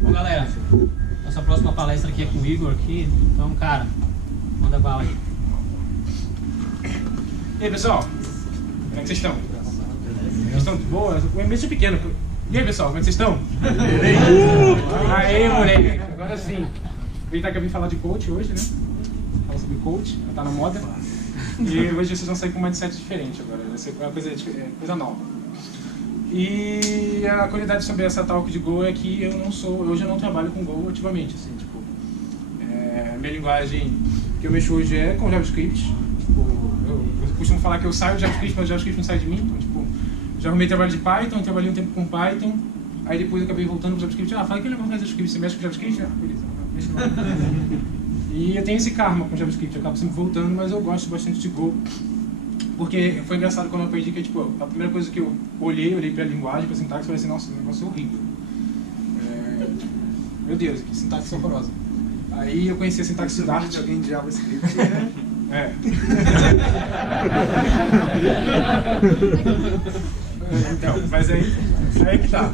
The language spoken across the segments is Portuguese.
Bom, galera, nossa próxima palestra aqui é com o Igor aqui. Então, cara, manda bala aí. E aí, pessoal? Como é que vocês estão? Vocês estão de boa? O ambiente é pequeno. E aí, pessoal? Como é que vocês estão? Aê, moleque! Agora sim. Aproveitar que eu vim falar de coach hoje, né? Falar sobre coach, tá na moda. E hoje vocês vão sair com um mindset diferente agora. Vai ser uma coisa nova. E a qualidade sobre essa talk de Go é que hoje eu não trabalho com Go ativamente, assim, tipo, minha linguagem que eu mexo hoje é com JavaScript. Tipo, eu costumo falar que eu saio do JavaScript, mas o JavaScript não sai de mim. Então, tipo, já arrumei trabalho de Python, trabalhei um tempo com Python, aí depois eu acabei voltando pro JavaScript. Fala aquele negócio do JavaScript, você mexe com JavaScript? Beleza, mexe lá. E eu tenho esse karma com JavaScript, eu acabo sempre voltando, mas eu gosto bastante de Go. Porque foi engraçado quando eu aprendi que, tipo, a primeira coisa que eu olhei pra linguagem, pra sintaxe, e falei assim, nossa, o negócio é horrível. Meu Deus, que sintaxe horrorosa. Aí eu conheci a sintaxe Dart. Alguém de JavaScript. Então, mas aí que tá.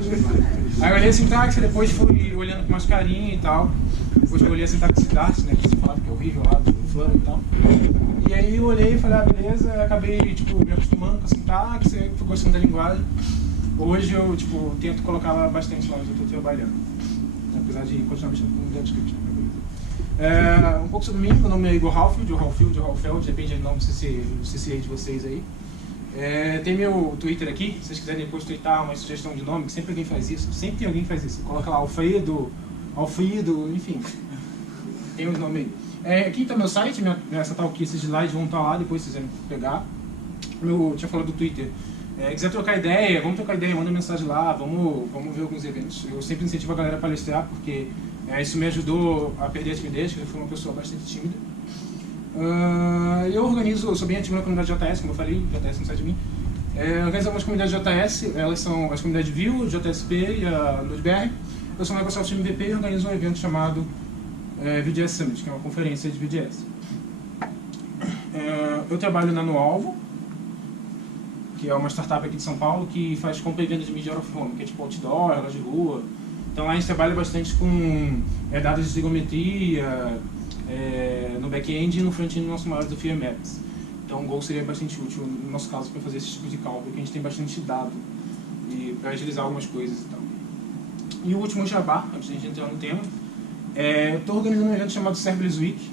Aí eu olhei a sintaxe, depois fui olhando com mais carinho e tal. Depois eu olhei a sintaxe Dart, né, que você falava que é horrível lá, do Flamengo e tal. E aí eu olhei e falei, beleza, acabei, tipo, me acostumando com a sintaxe, fui gostando da linguagem. Hoje eu, tipo, tento colocá-la bastante lá onde eu estou trabalhando. Apesar de continuar mexendo com JavaScript, né? Um pouco sobre mim, meu nome é Igor Halfield, ou Halfield, ou Halfeld, depende do nome do CCA de vocês aí. Tem meu Twitter aqui, se vocês quiserem depois twittar uma sugestão de nome, que sempre alguém faz isso, sempre tem alguém que faz isso. Coloca lá Alfredo, enfim, tem os nomes aí. Aqui está meu site, essa tal aqui, esses slides vão estar lá, depois se vocês quiserem pegar. Eu tinha falado do Twitter. Quiser trocar ideia, vamos trocar ideia, manda mensagem lá, vamos ver alguns eventos. Eu sempre incentivo a galera a palestrar, porque isso me ajudou a perder a timidez, que eu fui uma pessoa bastante tímida. Eu sou bem ativo na comunidade JS, como eu falei, JS não sai de mim. Organizo algumas comunidades JS, elas são as comunidades Vue, JSP e a NodeBR. Eu sou Microsoft MVP e organizo um evento chamado Vue.js Summit, que é uma conferência de Vue.js. Eu trabalho na NoAlvo, que é uma startup aqui de São Paulo que faz compra e venda de mídia out of home, que é tipo outdoor, relógio de rua. Então lá a gente trabalha bastante com dados de trigonometria, no back-end e no front-end o nosso maior desafio é Maps. Então o Go seria bastante útil no nosso caso para fazer esse tipo de cálculo, porque a gente tem bastante dado e para agilizar algumas coisas e tal. E o último jabá, antes de a gente entrar no tema, eu estou organizando um evento chamado Serverless Week.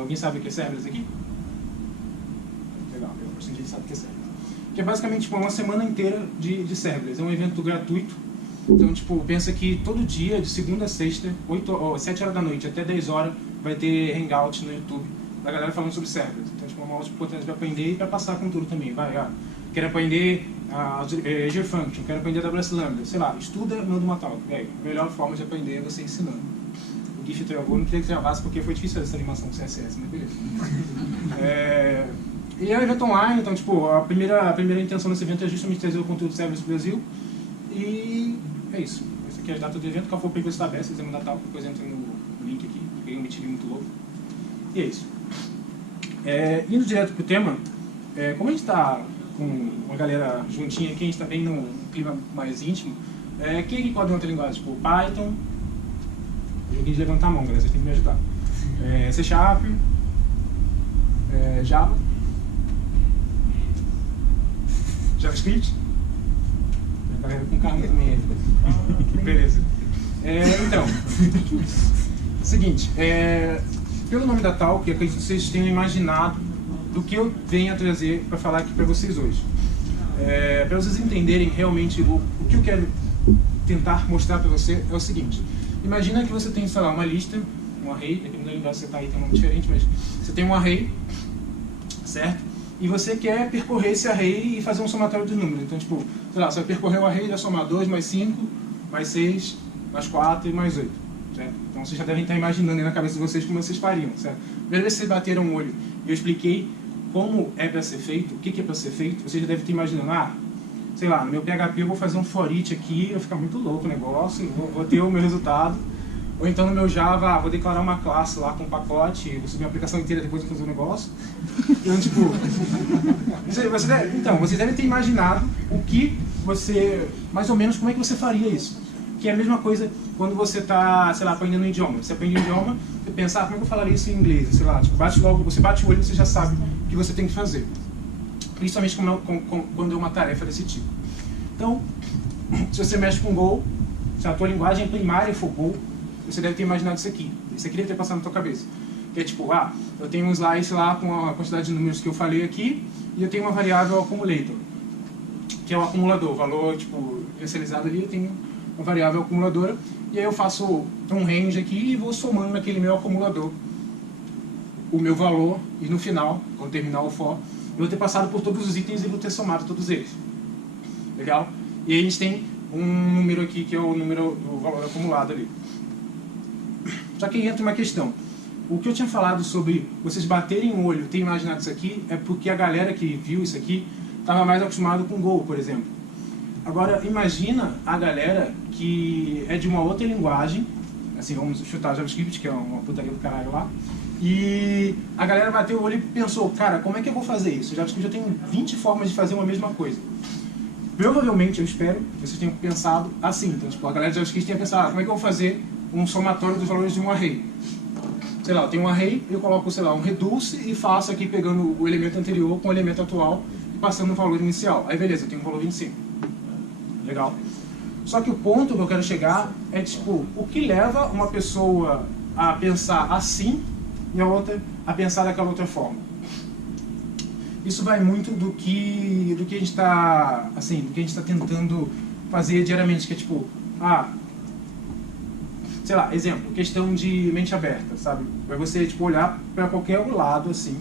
Alguém sabe o que é Serverless aqui? Legal, bastante gente sabe o que é Serverless. Que é basicamente tipo, uma semana inteira de Serverless. É um evento gratuito. Então, tipo, pensa que todo dia, de segunda a sexta, 7 horas da noite até 10 horas, vai ter hangout no YouTube da galera falando sobre Serverless. Então, tipo, é uma ótima oportunidade para aprender e para passar com tudo também. Quero aprender Azure Function, quero aprender AWS Lambda, sei lá, estuda, manda uma talk. A melhor forma de aprender é você ensinando. O GIF travou, não queria que travasse porque foi difícil essa animação com CSS, mas beleza. E é um evento online, então, tipo, a primeira intenção desse evento é justamente trazer o conteúdo Serverless pro Brasil. E é isso. Essa aqui é a data do evento, qual for o paper está aberto, se quiser mandar tal, depois entra no link aqui, peguei um meeting muito louco. E é isso. Indo direto pro tema, como a gente está com uma galera juntinha aqui, a gente está bem num clima mais íntimo, quem aqui pode outra linguagem? Tipo, Python, eu joguei de levantar a mão, galera, vocês têm que me ajudar. C Sharp, Java, JavaScript, a galera com carro também. Beleza. Então, seguinte, pelo nome da talk, eu acredito que vocês tenham imaginado do que eu venho a trazer para falar aqui para vocês hoje. Para vocês entenderem realmente o que eu quero tentar mostrar para você é o seguinte. Imagina que você tem, sei lá, uma lista, um array, dependendo da linguagem que você está aí tem um nome diferente, mas você tem um array, certo? E você quer percorrer esse array e fazer um somatório de números. Então, tipo, sei lá, você vai percorrer o array e vai somar 2 mais 5, mais 6, mais 4 e mais 8. Certo? Então vocês já devem estar imaginando aí na cabeça de vocês como vocês fariam. Certo? Primeira vez que vocês bateram o olho e eu expliquei como é para ser feito, o que é para ser feito, vocês já devem estar imaginando, sei lá, no meu PHP eu vou fazer um for each aqui, vai ficar muito louco o negócio, vou ter o meu resultado. Ou então no meu Java, vou declarar uma classe lá com um pacote, vou subir uma aplicação inteira depois de fazer o negócio. Então, tipo, vocês devem ter imaginado o que você, mais ou menos, como é que você faria isso? Que é a mesma coisa quando você está, sei lá, aprendendo um idioma. Você aprende um idioma, você pensa, como é que eu falaria isso em inglês? Sei lá, tipo, você bate o olho e você já sabe o que você tem que fazer. Principalmente quando é uma tarefa desse tipo. Então, se você mexe com Go, se a tua linguagem primária for Go, você deve ter imaginado isso aqui. Isso aqui deve ter passado na tua cabeça. Que é tipo, eu tenho um slice lá com a quantidade de números que eu falei aqui, e eu tenho uma variável accumulator, que é o acumulador, o valor, tipo, inicializado ali, eu tenho uma variável acumuladora, e aí eu faço um range aqui e vou somando naquele meu acumulador o meu valor, e no final, quando terminar o for, eu vou ter passado por todos os itens e vou ter somado todos eles. Legal? E aí a gente tem um número aqui, que é o número do valor acumulado ali. Só que aí entra uma questão. O que eu tinha falado sobre vocês baterem o olho e ter imaginado isso aqui é porque a galera que viu isso aqui estava mais acostumado com Go, por exemplo. Agora, imagina a galera que é de uma outra linguagem, assim, vamos chutar JavaScript, que é uma putaria do caralho lá, e a galera bateu o olho e pensou, cara, como é que eu vou fazer isso? O JavaScript já tem 20 formas de fazer uma mesma coisa. Provavelmente, eu espero, vocês tenham pensado assim. Então, tipo, a galera de JavaScript tenha pensado, como é que eu vou fazer um somatório dos valores de um array? Sei lá, eu tenho um array, eu coloco, sei lá, um reduce e faço aqui pegando o elemento anterior com o elemento atual e passando o valor inicial. Aí beleza, eu tenho um valor 25. Legal. Só que o ponto que eu quero chegar é, tipo, o que leva uma pessoa a pensar assim e a outra a pensar daquela outra forma? Isso vai muito do que a gente está, assim, do que a gente está tentando fazer diariamente, que é tipo, sei lá, exemplo, questão de mente aberta, sabe? Vai você, tipo, olhar para qualquer lado, assim,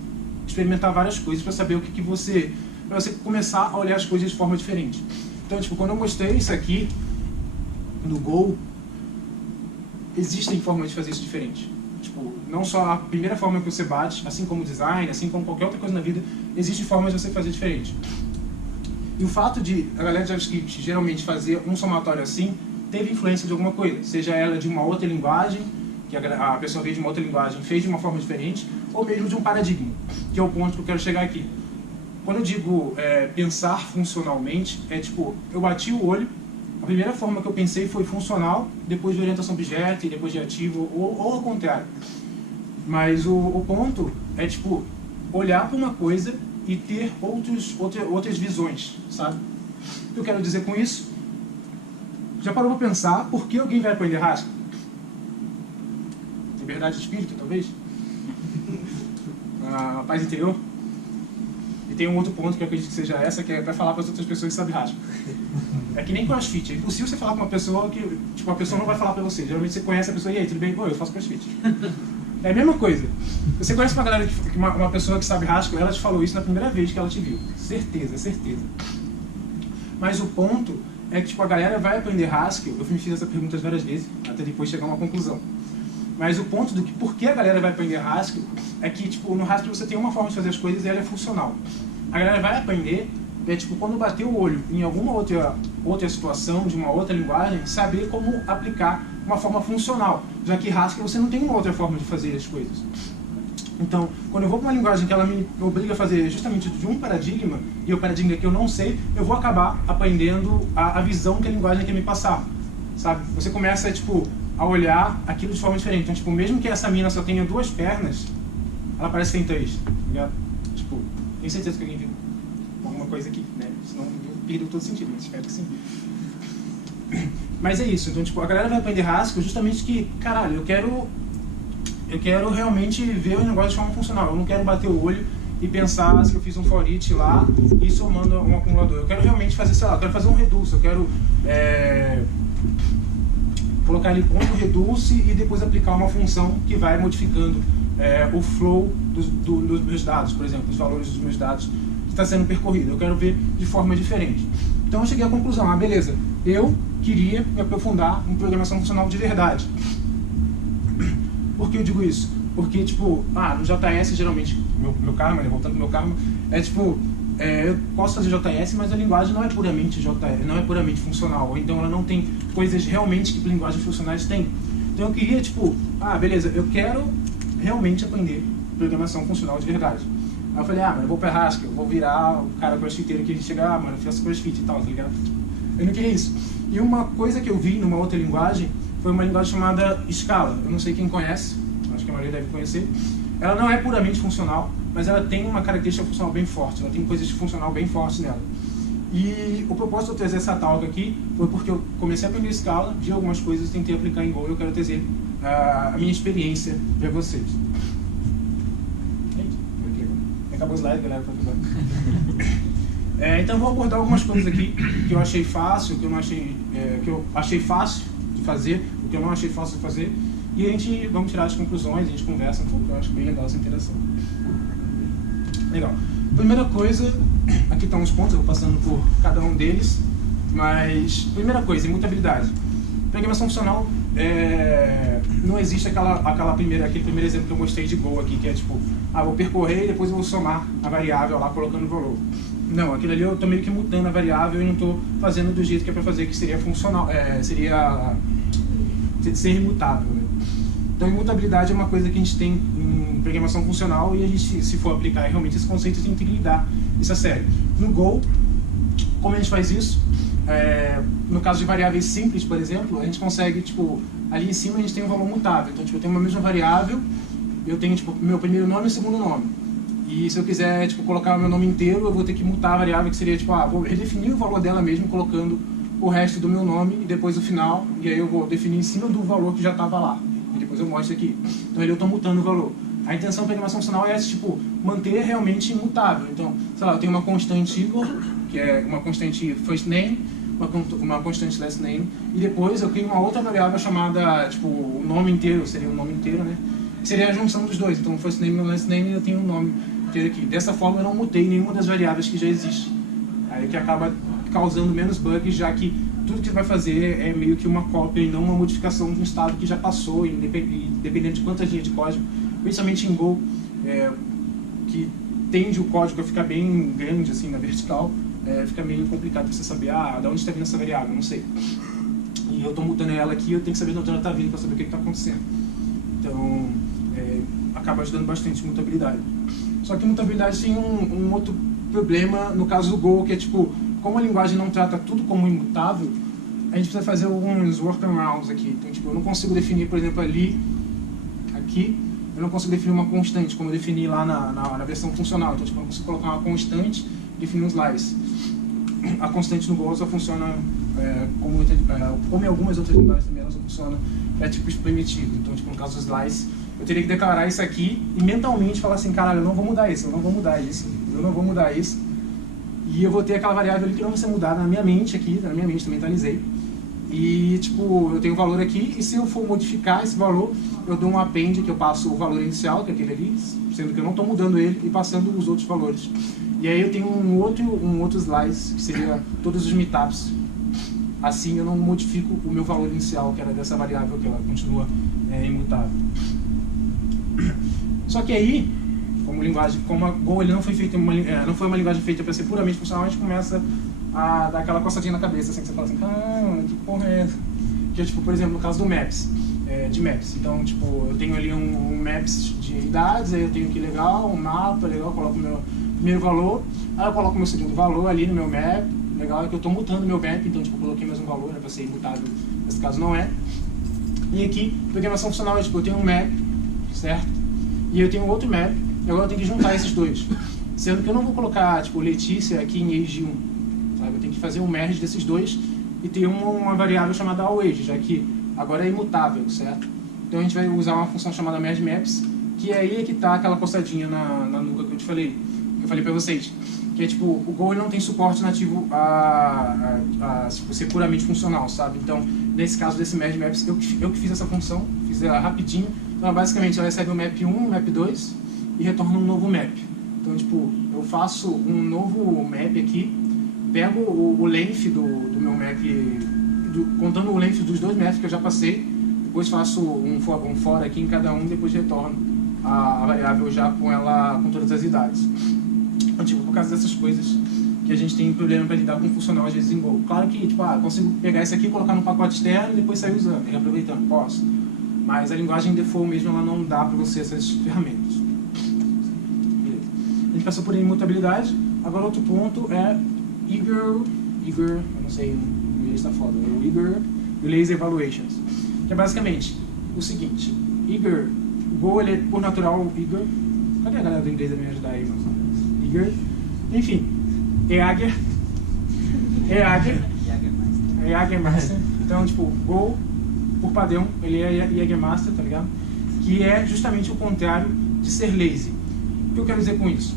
experimentar várias coisas para saber o que você, para você começar a olhar as coisas de forma diferente. Então, tipo, quando eu mostrei isso aqui no Go, existem formas de fazer isso diferente. Tipo, não só a primeira forma que você bate, assim como o design, assim como qualquer outra coisa na vida, existem formas de você fazer diferente. E o fato de a galera de JavaScript geralmente fazer um somatório assim, teve influência de alguma coisa, seja ela de uma outra linguagem, que a pessoa veio de uma outra linguagem fez de uma forma diferente, ou mesmo de um paradigma, que é o ponto que eu quero chegar aqui. Quando eu digo pensar funcionalmente, é tipo, eu bati o olho, a primeira forma que eu pensei foi funcional, depois de orientação objeto e depois de ativo, ou ao contrário. Mas o ponto é, tipo, olhar para uma coisa e ter outras visões, sabe? O que eu quero dizer com isso? Já parou para pensar por que alguém vai aprender Haskell? Liberdade de espírito, talvez? A paz interior? E tem um outro ponto que eu acredito que seja essa, que é para falar para as outras pessoas que sabem Haskell. É que nem CrossFit, é impossível você falar com uma pessoa que, tipo, a pessoa não vai falar para você. Geralmente você conhece a pessoa, e aí, tudo bem? Oi, eu faço CrossFit. É a mesma coisa. Você conhece uma galera, uma pessoa que sabe Haskell, ela te falou isso na primeira vez que ela te viu. Certeza, certeza. Mas o ponto é que, tipo, a galera vai aprender Haskell, eu me fiz essa pergunta várias vezes, até depois chegar a uma conclusão. Mas o ponto do que por que a galera vai aprender Haskell é que, tipo, no Haskell você tem uma forma de fazer as coisas e ela é funcional. A galera vai aprender, tipo, quando bater o olho em alguma outra situação, de uma outra linguagem, saber como aplicar uma forma funcional, já que Haskell você não tem uma outra forma de fazer as coisas. Então, quando eu vou para uma linguagem que ela me obriga a fazer justamente de um paradigma, e o paradigma que eu não sei, eu vou acabar aprendendo a visão que a linguagem quer me passar, sabe? Você começa, tipo, a olhar aquilo de forma diferente. Então, tipo, mesmo que essa mina só tenha 2 pernas, ela parece que tem 3, tá ligado? Tipo, tenho certeza que alguém viu alguma coisa aqui, né? Senão perdeu todo sentido, mas espero que sim. Mas é isso, então, tipo, a galera vai aprender Haskell justamente que, caralho, eu quero realmente ver o negócio de forma funcional. Eu não quero bater o olho e pensar se eu fiz um for each lá e somando um acumulador. Eu quero realmente fazer, sei lá, eu quero fazer um reduce, eu quero colocar ali ponto reduce e depois aplicar uma função que vai modificando o flow dos meus dados, por exemplo, os valores dos meus dados que está sendo percorrido. Eu quero ver de forma diferente. Então eu cheguei à conclusão, beleza, eu queria me aprofundar em programação funcional de verdade. Por que eu digo isso? Porque, tipo, no JS, geralmente, meu karma, voltando pro meu karma, tipo, eu posso fazer JS, mas a linguagem não é puramente JS, não é puramente funcional, ou então ela não tem coisas realmente que linguagens funcionais têm. Então eu queria, tipo, beleza, eu quero realmente aprender programação funcional de verdade. Aí eu falei, mano, eu vou pra Haskell, eu vou virar o cara crossfiteiro que chega, mano, eu faço crossfit e tal, tá ligado? Eu não queria isso. E uma coisa que eu vi numa outra linguagem foi uma linguagem chamada Scala. Eu não sei quem conhece, acho que a maioria deve conhecer. Ela não é puramente funcional, mas ela tem uma característica funcional bem forte, ela tem coisas de funcional bem fortes nela. E o propósito de eu trazer essa talk aqui foi porque eu comecei a aprender Scala, vi algumas coisas, tentei aplicar em Go e eu quero trazer a minha experiência para vocês. Acabou o slide, galera, pra tudo. Então eu vou abordar algumas coisas aqui que eu achei fácil, que eu achei fácil de fazer, o que eu não achei fácil de fazer, e a gente vamos tirar as conclusões, a gente conversa um pouco, eu acho bem legal essa interação. Legal. Primeira coisa, aqui estão os pontos, eu vou passando por cada um deles, mas primeira coisa, imutabilidade. Programação funcional, não existe aquele primeiro exemplo que eu mostrei de Go aqui, que é tipo, vou percorrer e depois eu vou somar a variável lá, colocando o valor. Não, aquilo ali eu estou meio que mutando a variável e não estou fazendo do jeito que é para fazer, que seria funcional, seria ser imutável, né? Então, imutabilidade é uma coisa que a gente tem em programação funcional e a gente, se for aplicar realmente esse conceito, a gente tem que lidar isso a sério. No Go, como a gente faz isso? No caso de variáveis simples, por exemplo, a gente consegue, tipo, ali em cima a gente tem um valor mutável. Então, tipo, eu tenho uma mesma variável, eu tenho, tipo, meu primeiro nome e segundo nome. E se eu quiser, tipo, colocar o meu nome inteiro, eu vou ter que mutar a variável, que seria, tipo, vou redefinir o valor dela mesmo, colocando o resto do meu nome e depois o final, e aí eu vou definir em cima do valor que já estava lá. E depois eu mostro aqui. Então, ali eu estou mutando o valor. A intenção da programação funcional é, tipo, manter realmente imutável. Então, sei lá, eu tenho uma constante Igor, que é uma constante first name, uma constante last name, e depois eu crio uma outra variável chamada, tipo, o nome inteiro, seria o nome inteiro, né? Seria a junção dos dois. Então, first name e last name eu tenho um nome inteiro aqui. Dessa forma, eu não mutei nenhuma das variáveis que já existe. Aí que acaba causando menos bugs, já que tudo que você vai fazer é meio que uma cópia e não uma modificação de um estado que já passou, independente de quantas linhas de código, principalmente em Go, que tende o código a ficar bem grande assim na vertical, fica meio complicado você saber, de onde está vindo essa variável, não sei. E eu estou mudando ela aqui, eu tenho que saber de onde ela está vindo para saber o que está acontecendo. Então, acaba ajudando bastante mutabilidade. Só que mutabilidade tem um outro problema no caso do Go, que é tipo, como a linguagem não trata tudo como imutável, a gente precisa fazer alguns workarounds aqui. Então, tipo, eu não consigo definir, por exemplo, aqui, eu não consigo definir uma constante, como eu defini lá na versão funcional. Então, tipo, eu não consigo colocar uma constante e definir um slice. A constante no Go só funciona como em algumas outras linguagens também, ela só funciona tipos primitivos. Então, tipo, no caso do slice, eu teria que declarar isso aqui e mentalmente falar assim, caralho, eu não vou mudar isso, eu não vou mudar isso, eu não vou mudar isso. E eu vou ter aquela variável ali que não vai ser mudada na minha mente aqui, na minha mente, mentalizei. E, tipo, eu tenho um valor aqui e se eu for modificar esse valor, eu dou um append que eu passo o valor inicial, que é aquele ali, sendo que eu não estou mudando ele e passando os outros valores. E aí eu tenho um outro slice, que seria todos os meetups. Assim eu não modifico o meu valor inicial, que era dessa variável, que ela continua imutável. Só que aí, como a Go ele não foi uma linguagem feita para ser puramente funcional, a gente começa a dar aquela coçadinha na cabeça, assim, que você fala assim, que porra é essa? Que é, tipo, por exemplo, no caso do Maps, de Maps. Então, tipo, eu tenho ali um Maps de idades, aí eu tenho aqui legal, um mapa, legal, eu coloco o meu primeiro valor, aí eu coloco o meu segundo valor ali no meu map, legal, é que eu estou mutando o meu map, então, tipo, eu coloquei mais um valor, para ser imutável, nesse caso não é. E aqui, programação funcional é, tipo, eu tenho um map, certo? E eu tenho outro map, e agora eu tenho que juntar esses dois. Sendo que eu não vou colocar, tipo, Letícia aqui em age 1, sabe? Eu tenho que fazer um merge desses dois e ter uma variável chamada alWage, já que agora é imutável, certo? Então a gente vai usar uma função chamada mergeMaps, que aí é que está aquela coçadinha na nuca que eu te falei, que eu falei pra vocês. Que é tipo, o Go não tem suporte nativo a ser puramente funcional, sabe? Então, nesse caso desse mergeMaps, eu que fiz essa função, fiz ela rapidinho. Então, basicamente, ela recebe o map 1, o map 2 e retorna um novo map. Então, tipo, eu faço um novo map aqui, pego o length do meu map, contando o length dos dois maps que eu já passei, depois faço um for aqui em cada um e depois retorno a variável já com todas as idades. Então, tipo, por causa dessas coisas que a gente tem problema para lidar com o funcional às vezes em Go. Claro que, tipo, consigo pegar isso aqui, colocar no pacote externo e depois sair usando, e aproveitando, posso. Mas a linguagem default mesmo, ela não dá para você essas ferramentas. Beleza. A gente gente passou por imutabilidade. Agora outro ponto é Eager, eu não sei, o inglês está foda, é o Eager Release Evaluations, que é basicamente o seguinte: Eager, o Go ele é por natural Eager. Cadê a galera do inglês a me ajudar aí, mano? Eager, enfim, Eager Master. Então, tipo, Go, por padrão, ele é Eager Master, tá ligado? Que é justamente o contrário de ser lazy. O que eu quero dizer com isso?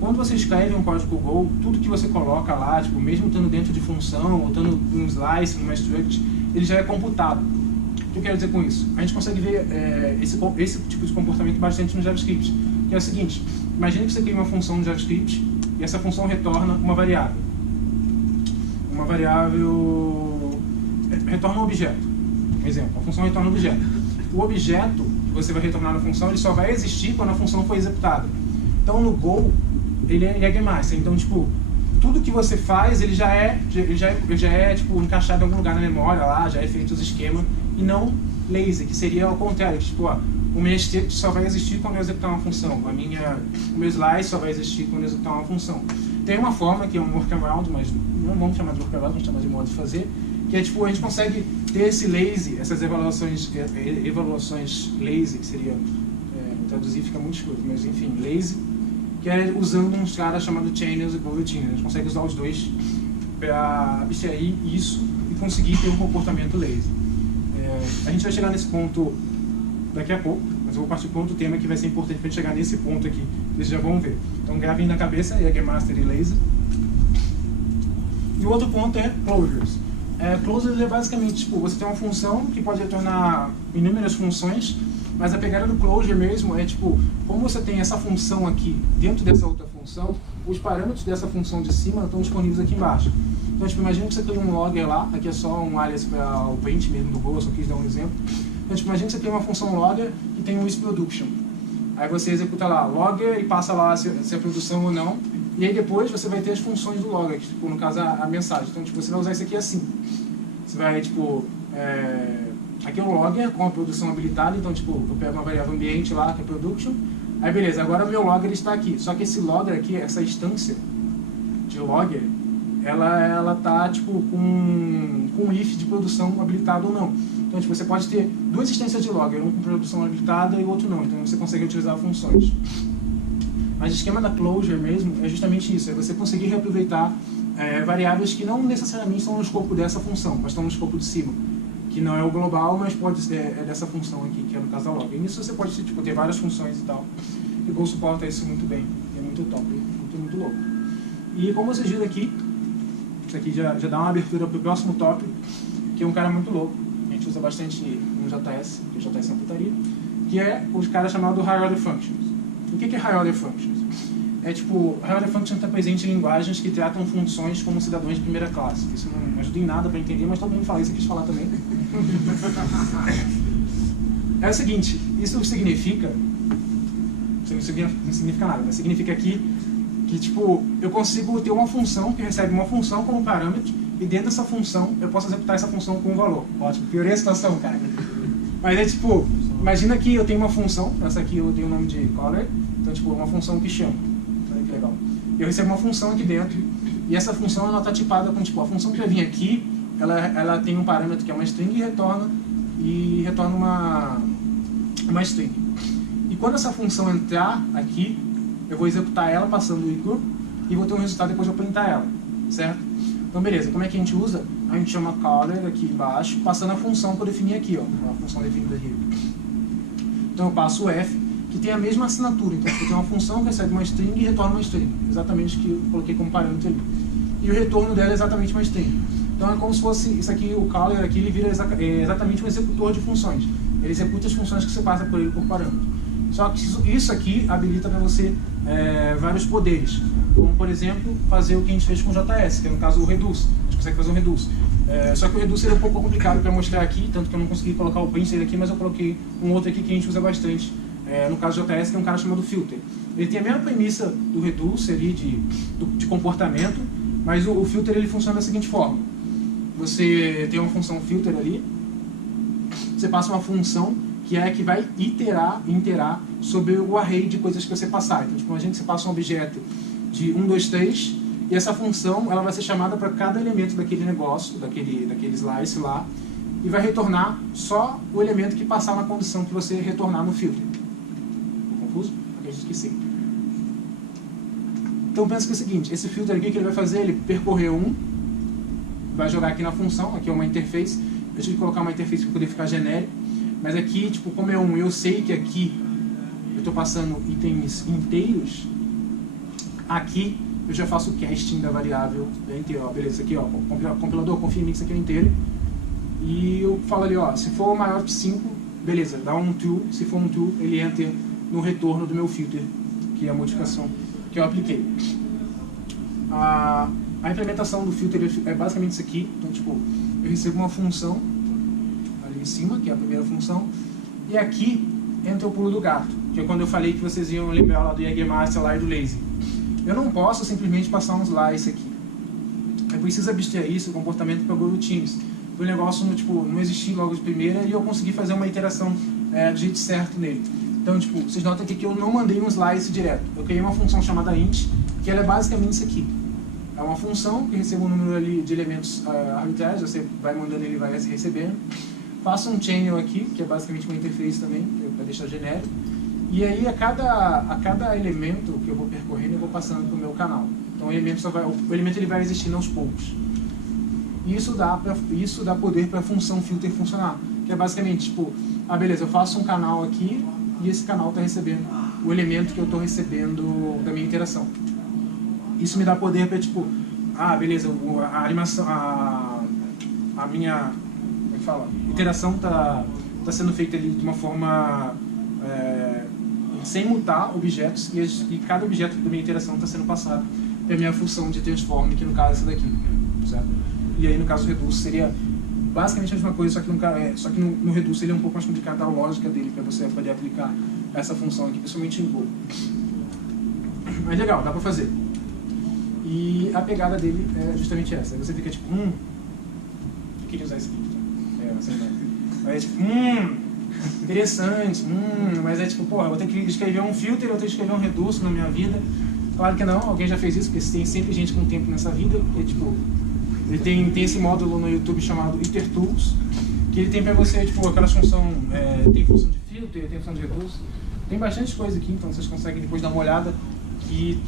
Quando você escreve um código Go, tudo que você coloca lá, tipo, mesmo estando dentro de função, ou estando num slice, numa struct, ele já é computado. O que eu quero dizer com isso? A gente consegue ver esse tipo de comportamento bastante no JavaScript, que é o seguinte: imagine que você cria uma função no JavaScript e essa função retorna uma variável. Retorna um objeto. Um exemplo, a função retorna um objeto. O objeto que você vai retornar na função, ele só vai existir quando a função for executada. Então no Go, ele é Eager Master. Então, tipo, tudo que você faz, ele já é tipo, encaixado em algum lugar na memória lá, já é feito os esquemas, e não lazy, que seria ao contrário, tipo, ó, o meu state só vai existir quando eu executar uma função, o meu slice só vai existir quando eu executar uma função. Tem uma forma que é um workaround, mas não vamos chamar de workaround, vamos chamar de modo de fazer, que é tipo, a gente consegue ter esse lazy, essas evaluações lazy, que seria, traduzir fica muito escuro, mas enfim, lazy, que é usando uns caras chamados channels e coroutines. A gente consegue usar os dois para abstrair isso e conseguir ter um comportamento lazy. A gente vai chegar nesse ponto daqui a pouco, mas eu vou partir para outro tema que vai ser importante para a gente chegar nesse ponto aqui. Vocês já vão ver. Então gravem na cabeça, Eager Master e lazy. E o outro ponto é closures. Closures é basicamente, tipo, você tem uma função que pode retornar inúmeras funções, mas a pegada do closure mesmo é, tipo, como você tem essa função aqui dentro dessa outra função, os parâmetros dessa função de cima estão disponíveis aqui embaixo. Então, tipo, imagina que você tem um logger lá, aqui é só um alias para o print mesmo do Go, eu só quis dar um exemplo. Então, tipo, imagina que você tem uma função logger que tem um isProduction. Aí você executa lá logger e passa lá se é produção ou não. E aí depois você vai ter as funções do logger, que, tipo, no caso a mensagem. Então, tipo, você vai usar isso aqui assim. Você vai, tipo, aqui é um logger com a produção habilitada. Então, tipo, eu pego uma variável ambiente lá, que é production. Aí beleza, agora o meu logger está aqui. Só que esse logger aqui, essa instância de logger, ela tá, tipo, com if de produção habilitado ou não. Então, tipo, você pode ter duas instâncias de logger, um com produção habilitada e o outro não. Então, você consegue utilizar funções. Mas o esquema da closure mesmo é justamente isso, é você conseguir reaproveitar variáveis que não necessariamente estão no escopo dessa função, mas estão no escopo de cima, que não é o global, mas pode ser dessa função aqui, que é no caso da log. E nisso você pode, tipo, ter várias funções e tal. E o Go suporta isso muito bem, é muito top, muito louco. E como vocês viram aqui, isso aqui já dá uma abertura para o próximo tópico, que é um cara muito louco, a gente usa bastante no JS, que o JS é uma putaria, que é os caras chamados Higher Order Functions. O que é Higher Order Functions? É tipo, Higher Order Functions está presente em linguagens que tratam funções como cidadãos de primeira classe. Isso não ajuda em nada para entender, mas todo mundo fala isso, eu quis falar também. É o seguinte, isso significa, não significa nada, mas significa que tipo, eu consigo ter uma função que recebe uma função como parâmetro e dentro dessa função eu posso executar essa função com um valor. Ótimo, piorei a situação, cara. Mas é tipo, imagina que eu tenho uma função, essa aqui eu tenho o nome de caller, então tipo, uma função que chama. Olha que legal. Eu recebo uma função aqui dentro e essa função ela está tipada com, tipo, a função que vai vir aqui, ela tem um parâmetro que é uma string e retorna uma string. E quando essa função entrar aqui, eu vou executar ela passando o equal e vou ter um resultado depois de eu printar ela, certo? Então beleza, como é que a gente usa? A gente chama caller aqui embaixo, passando a função que eu defini aqui, ó, a função definida aqui. Então eu passo o f, que tem a mesma assinatura, então eu tenho uma função que recebe uma string e retorna uma string, exatamente o que eu coloquei como parâmetro ali. E o retorno dela é exatamente uma string. Então é como se fosse, isso aqui, o caller aqui, ele vira exatamente um executor de funções. Ele executa as funções que você passa por ele por parâmetro. Só que isso aqui habilita para você vários poderes, como por exemplo fazer o que a gente fez com o JS, que é no caso o Reduce. A gente consegue fazer um Reduce. Só que o Reduce é um pouco complicado para mostrar aqui, tanto que eu não consegui colocar o print aqui, mas eu coloquei um outro aqui que a gente usa bastante, no caso do JS, que é um cara chamado Filter. Ele tem a mesma premissa do Reduce ali, de comportamento, mas o Filter ele funciona da seguinte forma: você tem uma função Filter ali, você passa uma função que é a que vai iterar sobre o array de coisas que você passar. Então, tipo, imagina que você passa um objeto de 1, 2, 3, e essa função ela vai ser chamada para cada elemento daquele negócio, daquele slice lá, e vai retornar só o elemento que passar na condição que você retornar no filter. Ficou confuso? Acredito que sim. Então pensa que é o seguinte, esse filter aqui que ele vai fazer, ele percorreu vai jogar aqui na função, aqui é uma interface, eu tive que colocar uma interface para poder ficar genérico, mas aqui, tipo, como é eu sei que aqui eu estou passando itens inteiros, aqui eu já faço o casting da variável inteira. Ó, beleza, aqui ó, compilador, confia em mim que isso aqui é inteiro. E eu falo ali, ó, se for maior que 5, beleza, dá um true. Se for um true, ele entra no retorno do meu filter, que é a modificação que eu apliquei. A implementação do filter é basicamente isso aqui. Então, tipo, eu recebo uma função ali em cima, que é a primeira função, e aqui entra o pulo do gato, que é quando eu falei que vocês iam lembrar lá do Jägermeister lá e do Lazy. Eu não posso simplesmente passar um slice aqui. Eu preciso abstrair isso, o comportamento para coroutines. Para o negócio não existir logo de primeira e eu conseguir fazer uma iteração do jeito certo nele. Então, tipo, vocês notam aqui que eu não mandei um slice direto. Eu criei uma função chamada int, que ela é basicamente isso aqui. É uma função que recebe um número ali de elementos arbitrários, você vai mandando ele vai recebendo. Faço um channel aqui, que é basicamente uma interface também, para deixar genérico. E aí, a cada elemento que eu vou percorrendo, eu vou passando para o meu canal. Então, o elemento ele vai existindo aos poucos. E isso dá poder para a função filter funcionar. Que é basicamente, tipo, beleza, eu faço um canal aqui e esse canal está recebendo o elemento que eu estou recebendo da minha interação. Isso me dá poder para, tipo, beleza, a animação, a minha, como é que fala? Interação tá sendo feita ali de uma forma sem mutar objetos e cada objeto da minha interação está sendo passado para minha função de transform, que no caso é essa daqui, certo? E aí no caso o Reduce seria basicamente a mesma coisa, só que no Reduce ele é um pouco mais complicado a lógica dele para você poder aplicar essa função aqui, principalmente em Go. Mas legal, dá para fazer. E a pegada dele é justamente essa. Aí você fica tipo, eu queria usar esse aqui. Você não. Aí é tipo, interessante, mas é tipo, porra, eu vou ter que escrever um filter, eu vou ter que escrever um reduce na minha vida. Claro que não, alguém já fez isso, porque tem sempre gente com tempo nessa vida. E, tipo, ele tem esse módulo no YouTube chamado IterTools, que ele tem pra você, tipo, aquelas funções, tem função de filter, tem função de reduce. Tem bastante coisa aqui, então vocês conseguem depois dar uma olhada. E,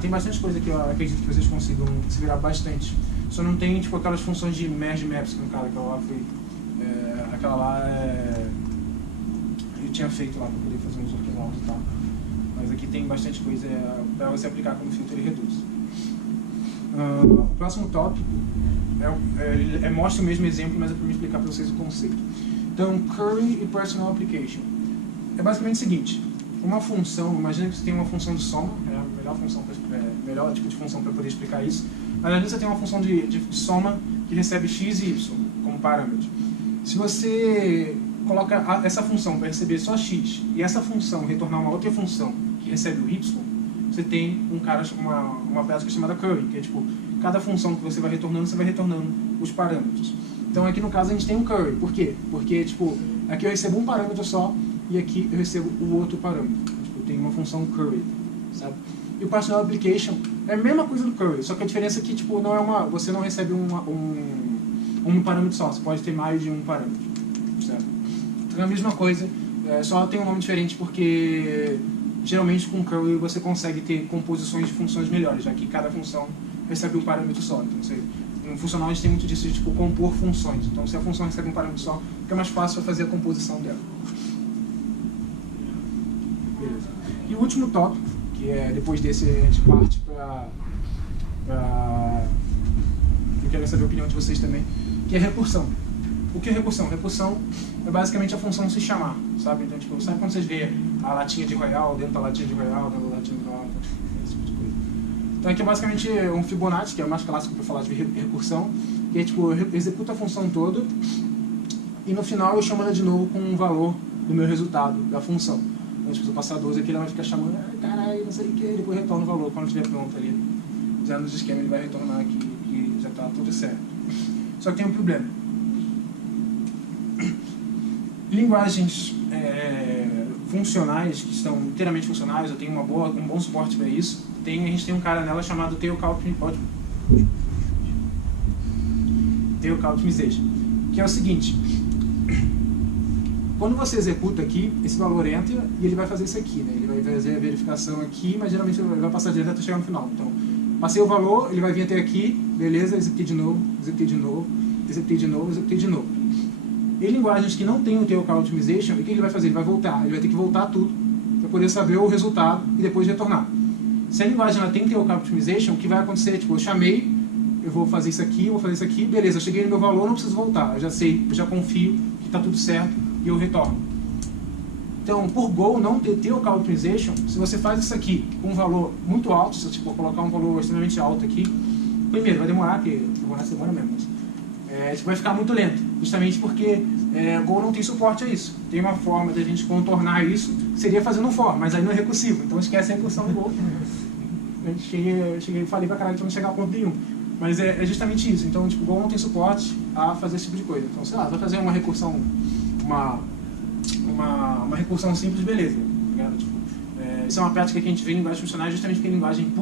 tem bastante coisa que eu acredito que vocês consigam se virar bastante. Só não tem, tipo, aquelas funções de merge maps que no cara, aquela lá foi... aquela lá eu tinha feito lá para poder fazer uns workarounds e tal. Mas aqui tem bastante coisa para você aplicar como filter e reduz. O próximo tópico mostra o mesmo exemplo, mas é para me explicar para vocês o conceito. Então, Curry e Personal Application. É basicamente o seguinte. Uma função, imagina que você tem uma função de soma, é a melhor tipo de função para poder explicar isso. Mas às vezes você tem uma função de soma que recebe x e y como parâmetro. Se você coloca essa função para receber só x e essa função retornar uma outra função que recebe o y, você tem uma prática chamada curry, que é tipo, cada função que você vai retornando os parâmetros. Então aqui no caso a gente tem um curry. Por quê? Porque tipo, aqui eu recebo um parâmetro só e aqui eu recebo o outro parâmetro. Tipo, tem uma função curry, sabe? E o Personal Application é a mesma coisa do curry, só que a diferença é que tipo, você não recebe um parâmetro só, você pode ter mais de um parâmetro, certo? Então é a mesma coisa, só tem um nome diferente porque geralmente com curry você consegue ter composições de funções melhores, já que cada função recebe um parâmetro só. Então, no funcional a gente tem muito disso de tipo, compor funções. Então se a função recebe um parâmetro só, fica mais fácil fazer a composição dela. Beleza. E o último tópico, que é depois desse a gente parte para eu quero saber a opinião de vocês também, que é recursão. O que é recursão? Recursão é basicamente a função se chamar, sabe? Então, tipo, sabe quando vocês vê a latinha de Royal, dentro da latinha de Royal, dentro da latinha de Royal, esse tipo de coisa. Então aqui é basicamente um Fibonacci, que é o mais clássico para falar de recursão, que é tipo, eu executo a função toda e no final eu chamo ela de novo com um valor do meu resultado, da função. Então, tipo, se eu passar 12 aqui, ela vai ficar chamando, caralho, não sei o que, depois retorna o valor quando estiver pronto ali. Já nos esquemas ele vai retornar aqui e já está tudo certo. Só que tem um problema. Linguagens funcionais, que estão inteiramente funcionais, eu tenho um bom suporte para isso. A gente tem um cara nela chamado Tail-Cow Optimization, que é o seguinte: quando você executa aqui, esse valor entra e ele vai fazer isso aqui, né? Ele vai fazer a verificação aqui, mas geralmente ele vai passar direto até chegar no final. Então, passei o valor, ele vai vir até aqui, beleza, executei de novo, executei de novo, executei de novo, executei de novo. Em linguagens que não tem o Tail-Cow Optimization, o que ele vai fazer? Ele vai voltar, ele vai ter que voltar tudo para poder saber o resultado e depois retornar. Se a linguagem ela tem Tail-Cow Optimization, o que vai acontecer? Tipo, eu chamei, eu vou fazer isso aqui, vou fazer isso aqui, beleza, eu cheguei no meu valor, não preciso voltar, eu já sei, eu já confio que está tudo certo e eu retorno. Então, por Go não ter Tail-Cow Optimization, se você faz isso aqui com um valor muito alto, se você colocar um valor extremamente alto aqui, primeiro, vai demorar, porque demora mesmo, mas vai ficar muito lento, justamente porque Go não tem suporte a isso. Tem uma forma de a gente contornar isso, seria fazendo um for, mas aí não é recursivo, então esquece a recursão do Go. Eu falei pra caralho que não chegar a ponto nenhum. Mas é justamente isso. Então, tipo, o Go não tem suporte a fazer esse tipo de coisa. Então, sei lá, vai fazer uma recursão, uma recursão simples, beleza. Tá, tipo, isso é uma prática que a gente vê em linguagens funcionais, justamente porque a linguagem que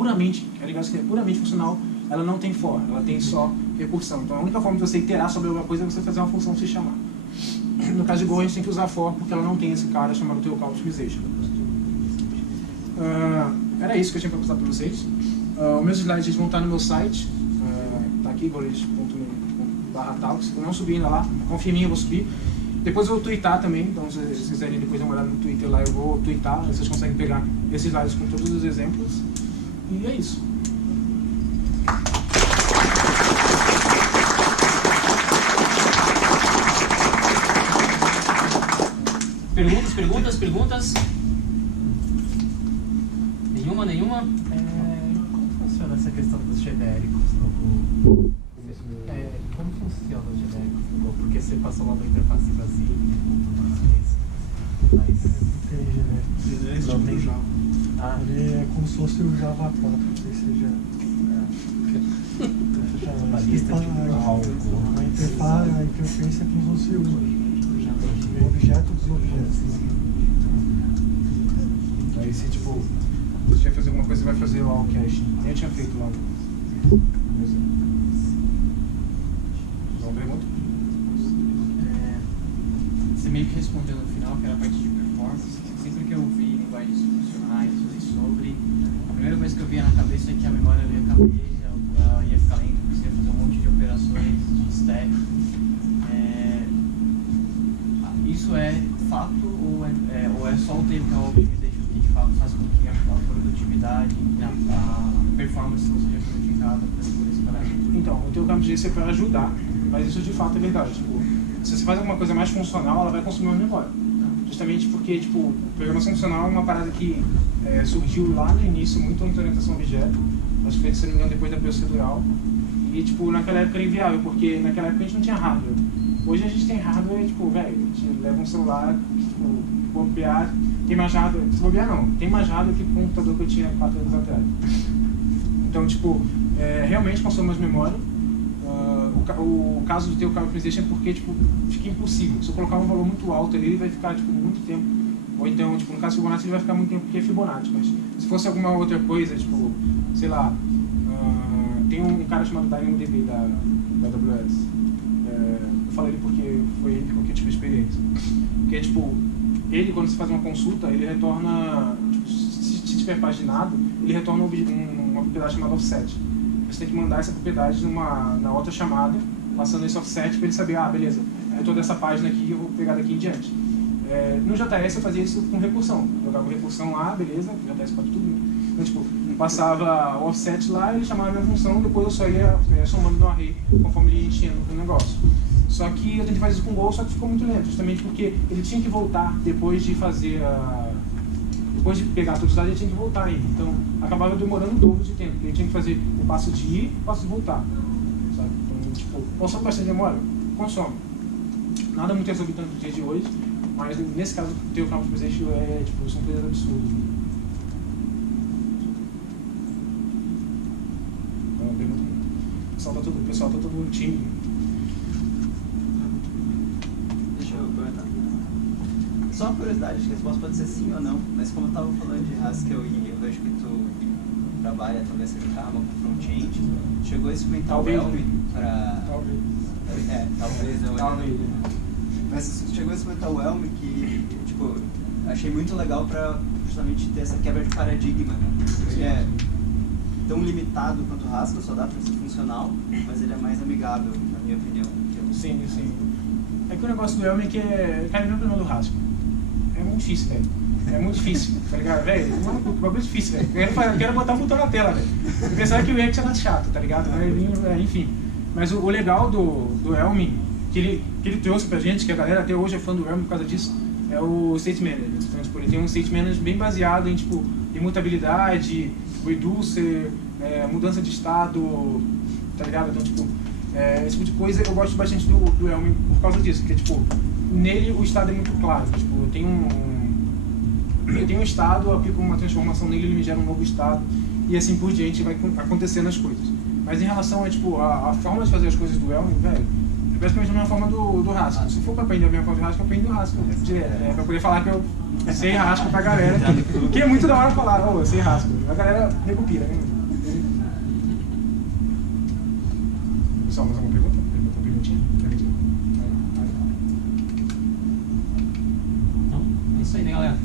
é puramente funcional, ela não tem for, ela tem só recursão. Então, a única forma de você iterar sobre alguma coisa é você fazer uma função se chamar. No caso de Go, a gente tem que usar for, porque ela não tem esse cara chamado Tail-Cow Optimization. Era isso que eu tinha para passar para vocês. Os meus slides vão estar no meu site. Tá aqui, goles.me/talks. Eu não subi ainda lá, confia em mim, eu vou subir. Depois eu vou twittar também, então se vocês quiserem depois dar uma olhada no Twitter lá, eu vou twittar, vocês conseguem pegar esses slides com todos os exemplos. E é isso. Perguntas? Nenhuma? Como funciona essa questão dos genéricos no Go? Como funciona os genéricos no Go? Porque você passou lá na interface vazia mas genéricos não tem Java. Ele é como se fosse o Java 4, ou seja, uma lista de algo. A interface é como se fosse o objeto dos objetos. Aí se tipo, você vai fazer alguma coisa, você vai fazer lá o cache. Eu tinha feito lá. Alguma pergunta? Você meio que respondeu no final, que era a parte de performance. Sempre que eu vi linguagens funcionais, sobre, a primeira coisa que eu via na cabeça é que a memória ia caber, ela ia ficar lenta, porque você ia fazer um monte de operações de stack. Isso é fato ou é só o Tail-Cow Optimization que de fato faz com que a produtividade, a performance não seja prejudicada por esse parâmetro? Então, o Tail-Cow Optimization é para ajudar, mas isso de fato é verdade. Tipo, se você faz alguma coisa mais funcional, ela vai consumir mais memória. Justamente porque, tipo, programação funcional é uma parada que surgiu lá no início, muito antes da orientação a objeto, acho que foi, se não me engano, depois da procedural, e, tipo, naquela época era inviável, porque naquela época a gente não tinha hardware. Hoje a gente tem hardware, tipo, velho, a gente leva um celular, tipo, bobear, tem mais hardware, se bobear não, tem mais hardware que o computador que eu tinha 4 anos atrás. Então, tipo, realmente consome mais memória. O caso do Tail-Cow Optimization é porque, tipo, fica impossível. Se eu colocar um valor muito alto ali, ele vai ficar, tipo, muito tempo. Ou então, tipo, no caso do Fibonacci, ele vai ficar muito tempo porque é Fibonacci. Mas se fosse alguma outra coisa, tipo, sei lá, tem um cara chamado DynamoDB da AWS. Eu falei ele porque foi ele que eu tive experiência. Que é, tipo, ele, quando você faz uma consulta, ele retorna, tipo, se tiver paginado, ele retorna uma propriedade chamada offset. Você tem que mandar essa propriedade na outra chamada, passando esse offset para ele saber, beleza, é toda essa página aqui que eu vou pegar daqui em diante. No JS eu fazia isso com recursão. Eu jogava recursão lá, beleza, JS pode tudo, né? Então, tipo, passava o offset lá, ele chamava a minha função, depois eu só ia somando no array, conforme ele ia enchendo o negócio. Só que eu tentei fazer isso com Go, só que ficou muito lento, justamente porque ele tinha que voltar depois de fazer depois de pegar todos os dados, ele tinha que voltar aí. Então, acabava demorando o dobro de tempo, porque ele tinha que fazer o passo de ir e o passo de voltar. Sabe? Então, tipo, consome bastante memória? Consome. Nada muito resolvido tanto no dia de hoje, mas nesse caso, o Tail-Cow Optimization são coisas absurdas. Né? O pessoal tá todo tímido. Deixa eu comentar. Só uma curiosidade, acho que a resposta pode ser sim ou não, mas como eu estava falando de Haskell e eu vejo que tu trabalha talvez com Java com front-end, chegou a experimentar o Elm para... Talvez. Mas chegou a experimentar o Elm que, tipo, achei muito legal para justamente ter essa quebra de paradigma, né? Ele é tão limitado quanto o Haskell, só dá para ser funcional, mas ele é mais amigável, na minha opinião. Sim. É que o negócio do Elm é que é... Cara, não é o problema do Haskell. É muito difícil, velho. É muito difícil, tá ligado? Velho, o bagulho é difícil, velho. Eu quero botar um botão na tela, velho. Eu pensava que o React era chato, tá ligado? Enfim. Mas o legal do Elm, que ele trouxe pra gente, que a galera até hoje é fã do Elm por causa disso, é o State Manager. Então, tipo, ele tem um State Manager bem baseado em, tipo, imutabilidade, reducer, mudança de estado, tá ligado? Então, tipo, esse tipo de coisa eu gosto bastante do Elm por causa disso, porque, tipo, nele o estado é muito claro. Tipo, eu tenho um estado, eu aplico uma transformação nele, ele me gera um novo estado, e assim por diante vai acontecendo as coisas. Mas em relação a, tipo, a forma de fazer as coisas do Elm, velho, é basicamente a mesma forma do Haskell. Se for pra aprender a mesma forma do Haskell, eu aprendo o Haskell direto, pra poder falar que eu sei Haskell pra galera, que é muito da hora falar, eu sei Haskell. A galera recupira, né? Pessoal, mais alguma pergunta? Perguntinha? Então, é isso aí, né, galera?